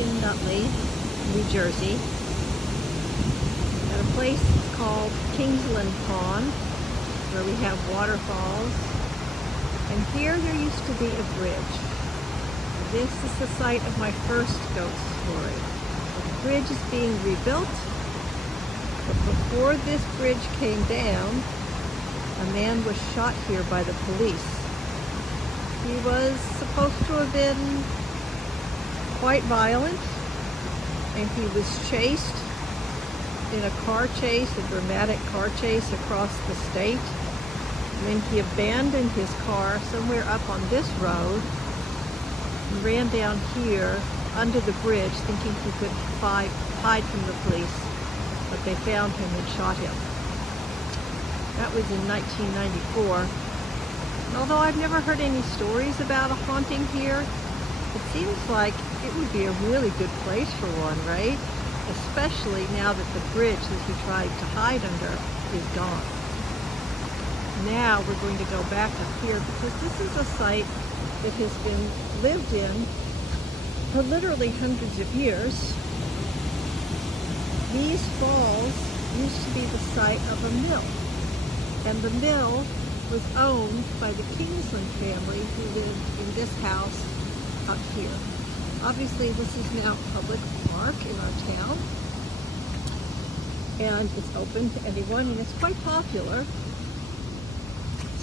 in Nutley, New Jersey, at a place called Kingsland Pond, where we have waterfalls. And here there used to be a bridge. This is the site of my first ghost story. The bridge is being rebuilt, but before this bridge came down, a man was shot here by the police. He was supposed to have been quite violent, and he was chased in a car chase, a dramatic car chase across the state. And then he abandoned his car somewhere up on this road and ran down here under the bridge thinking he could hide from the police, but they found him and shot him. That was in 1994. And although I've never heard any stories about a haunting here, it seems like it would be a really good place for one, right? Especially now that the bridge that he tried to hide under is gone. Now we're going to go back up here because this is a site that has been lived in for literally hundreds of years. These falls used to be the site of a mill, and the mill was owned by the Kingsland family who lived in this house up here. Obviously this is now a public park in our town, and it's open to anyone, and it's quite popular.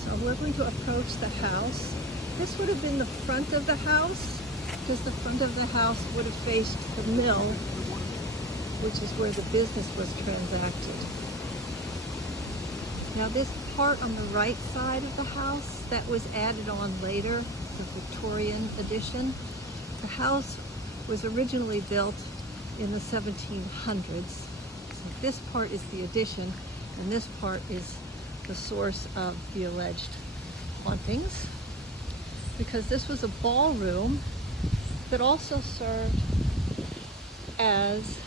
So we're going to approach the house. This would have been the front of the house, because the front of the house would have faced the mill, which is where the business was transacted. Now this part on the right side of the house, that was added on later, the Victorian addition. The house was originally built in the 1700s. So this part is the addition, and this part is the source of the alleged hauntings, because this was a ballroom that also served as,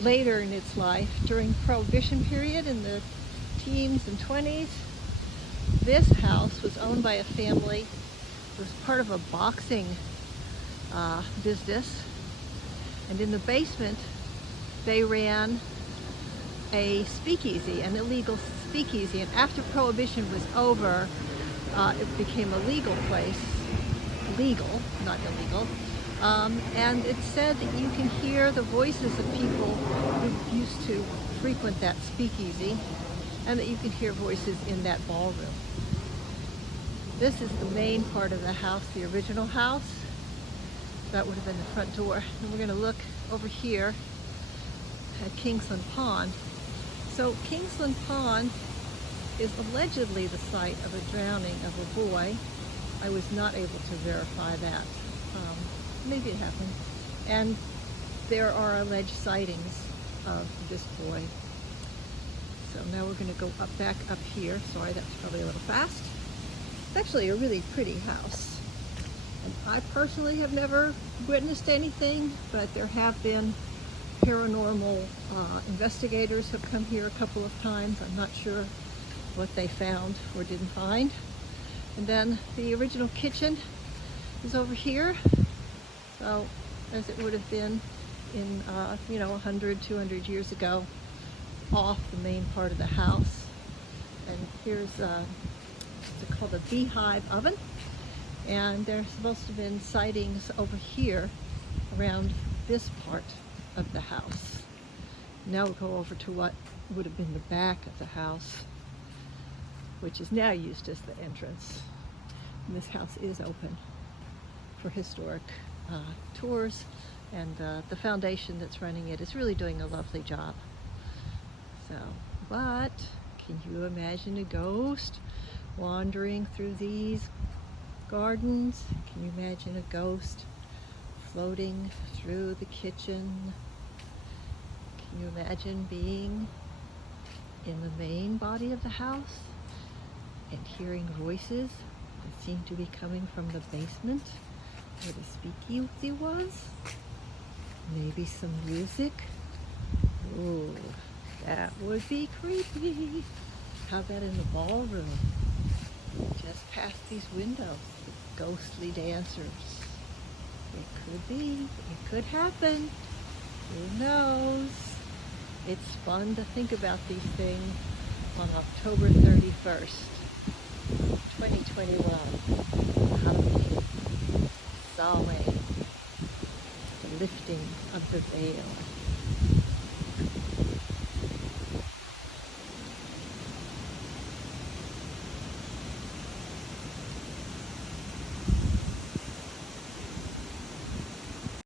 later in its life, during Prohibition period in the teens and 20s, this house was owned by a family. It was part of a boxing business, and in the basement they ran a speakeasy, an illegal speakeasy, and after Prohibition was over, it became a legal place. Legal, not illegal. And it said that you can hear the voices of people who used to frequent that speakeasy, and that you can hear voices in that ballroom. This is the main part of the house, the original house. That would have been the front door. And we're going to look over here at Kingsland Pond. So Kingsland Pond is allegedly the site of a drowning of a boy. I was not able to verify that. Maybe it happened. And there are alleged sightings of this boy. So now we're going to go back up here. Sorry, that's probably a little fast. It's actually a really pretty house. And I personally have never witnessed anything, but there have been paranormal investigators have come here a couple of times. I'm not sure what they found or didn't find. And then the original kitchen is over here. So, as it would have been in, 100, 200 years ago, off the main part of the house. And here's it's called a beehive oven. And there's supposed to have been sightings over here around this part of the house. Now we'll go over to what would have been the back of the house, which is now used as the entrance. And this house is open for historic tours, and the foundation that's running it is really doing a lovely job. So, but can you imagine a ghost wandering through these gardens? Can you imagine a ghost floating through the kitchen? Can you imagine being in the main body of the house and hearing voices that seem to be coming from the basement where the speakeasy was? Maybe some music? Ooh, that would be creepy. How about in the ballroom? Just past these windows, the ghostly dancers. It could be. It could happen. Who knows? It's fun to think about these things on October 31st, 2021. Halloween. Samhain. The lifting of the veil.